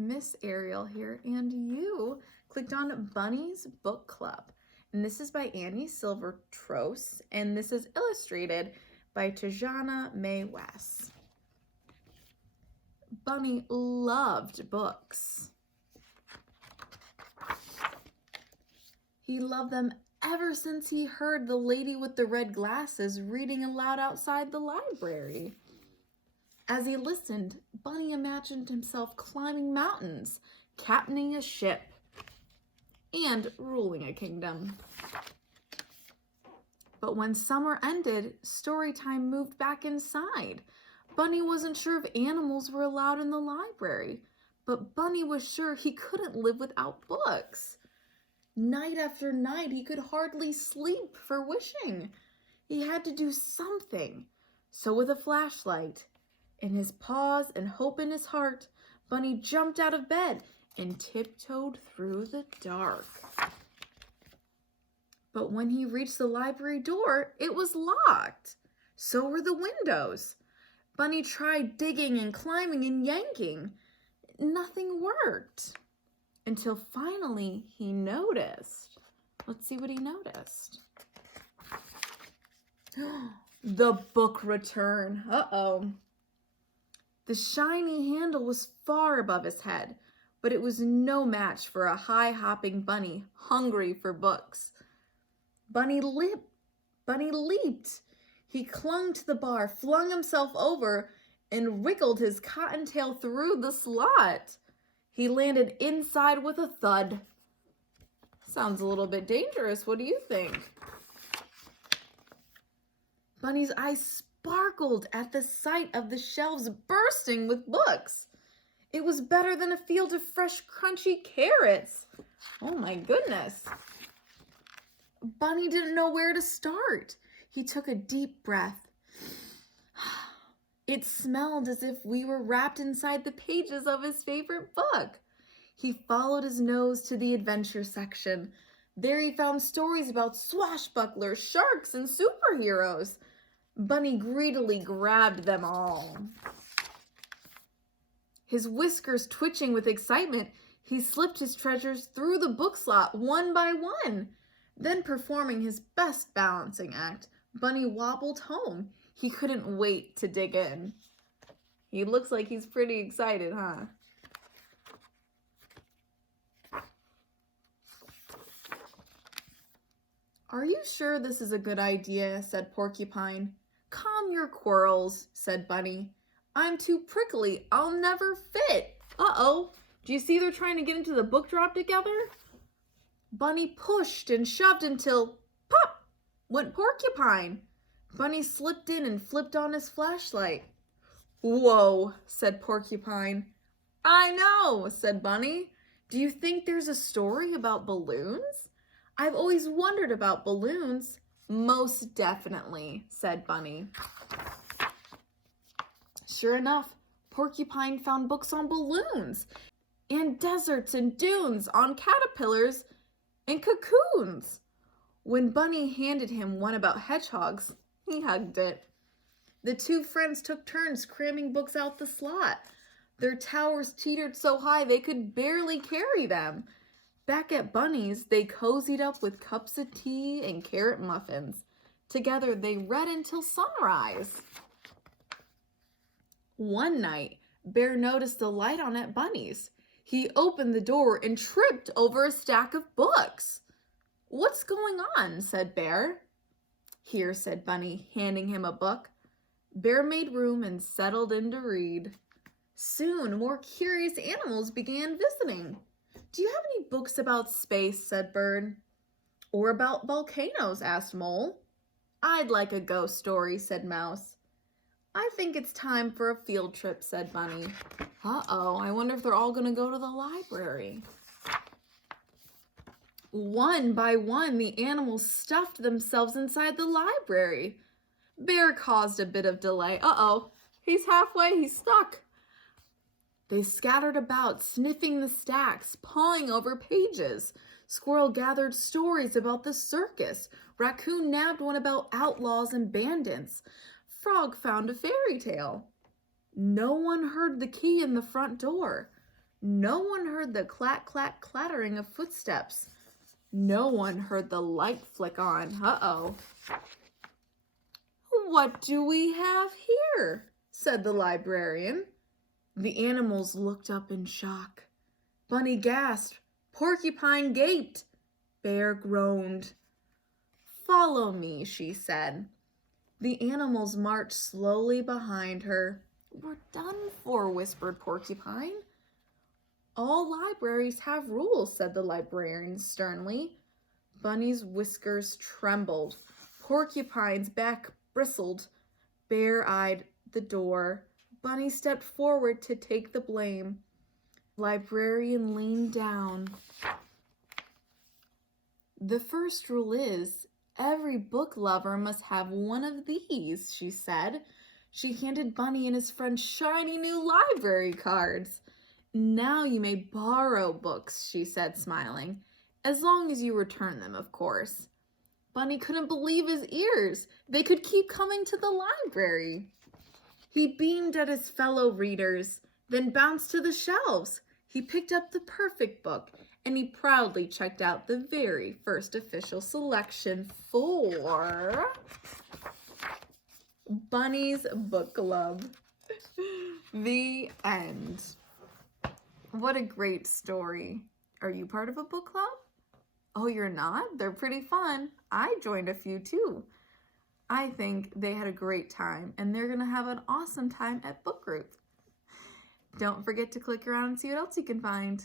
Miss Ariel here, and you clicked on Bunny's Book Club. And this is by Annie Silvestro, and this is illustrated by Tatjana Mai-Wyss. Bunny loved books. He loved them ever since he heard the lady with the red glasses reading aloud outside the library. As he listened, Bunny imagined himself climbing mountains, captaining a ship, and ruling a kingdom. But when summer ended, story time moved back inside. Bunny wasn't sure if animals were allowed in the library, but Bunny was sure he couldn't live without books. Night after night, he could hardly sleep for wishing. He had to do something. So with a flashlight in his paws and hope in his heart, Bunny jumped out of bed and tiptoed through the dark. But when he reached the library door, it was locked. So were the windows. Bunny tried digging and climbing and yanking. Nothing worked. Until finally he noticed. Let's see what he noticed. The book return. Uh-oh. The shiny handle was far above his head, but it was no match for a high-hopping bunny hungry for books. Bunny leaped. He clung to the bar, flung himself over, and wriggled his cottontail through the slot. He landed inside with a thud. Sounds a little bit dangerous. What do you think? Bunny's eyes sparkled at the sight of the shelves bursting with books. It was better than a field of fresh, crunchy carrots. Oh my goodness. Bunny didn't know where to start. He took a deep breath. It smelled as if we were wrapped inside the pages of his favorite book. He followed his nose to the adventure section. There he found stories about swashbucklers, sharks, and superheroes. Bunny greedily grabbed them all. His whiskers twitching with excitement, he slipped his treasures through the book slot one by one. Then, performing his best balancing act, Bunny wobbled home. He couldn't wait to dig in. He looks like he's pretty excited, huh? "Are you sure this is a good idea?" said Porcupine. "Calm your quarrels," said Bunny. "I'm too prickly. I'll never fit." Uh-oh. Do you see they're trying to get into the book drop together? Bunny pushed and shoved until, pop, went Porcupine. Bunny slipped in and flipped on his flashlight. "Whoa," said Porcupine. "I know," said Bunny. "Do you think there's a story about balloons? I've always wondered about balloons." "Most definitely," said Bunny. Sure enough, Porcupine found books on balloons and deserts and dunes, on caterpillars and cocoons. When Bunny handed him one about hedgehogs, he hugged it. The two friends took turns cramming books out the slot. Their towers teetered so high they could barely carry them. Back at Bunny's, they cozied up with cups of tea and carrot muffins. Together, they read until sunrise. One night, Bear noticed a light on at Bunny's. He opened the door and tripped over a stack of books. "What's going on?" said Bear. "Here," said Bunny, handing him a book. Bear made room and settled in to read. Soon, more curious animals began visiting. "Do you have any books about space?" said Bird. "Or about volcanoes?" asked Mole. "I'd like a ghost story," said Mouse. "I think it's time for a field trip," said Bunny. Uh-oh, I wonder if they're all going to go to the library. One by one, the animals stuffed themselves inside the library. Bear caused a bit of delay. Uh-oh, he's halfway, he's stuck. They scattered about, sniffing the stacks, pawing over pages. Squirrel gathered stories about the circus. Raccoon nabbed one about outlaws and bandits. Frog found a fairy tale. No one heard the key in the front door. No one heard the clack, clack, clattering of footsteps. No one heard the light flick on. Uh-oh. "What do we have here?" said the librarian. The animals looked up in shock. Bunny gasped. Porcupine gaped. Bear groaned. "Follow me," she said. The animals marched slowly behind her. "We're done for," whispered Porcupine. "All libraries have rules," said the librarian sternly. Bunny's whiskers trembled. Porcupine's back bristled. Bear eyed the door. Bunny stepped forward to take the blame. Librarian leaned down. "The first rule is, every book lover must have one of these," she said. She handed Bunny and his friend shiny new library cards. "Now you may borrow books," she said, smiling. "As long as you return them, of course." Bunny couldn't believe his ears. They could keep coming to the library. He beamed at his fellow readers, then bounced to the shelves. He picked up the perfect book, and he proudly checked out the very first official selection for Bunny's Book Club. The end. What a great story. Are you part of a book club? Oh, you're not? They're pretty fun. I joined a few too. I think they had a great time, and they're going to have an awesome time at book group. Don't forget to click around and see what else you can find.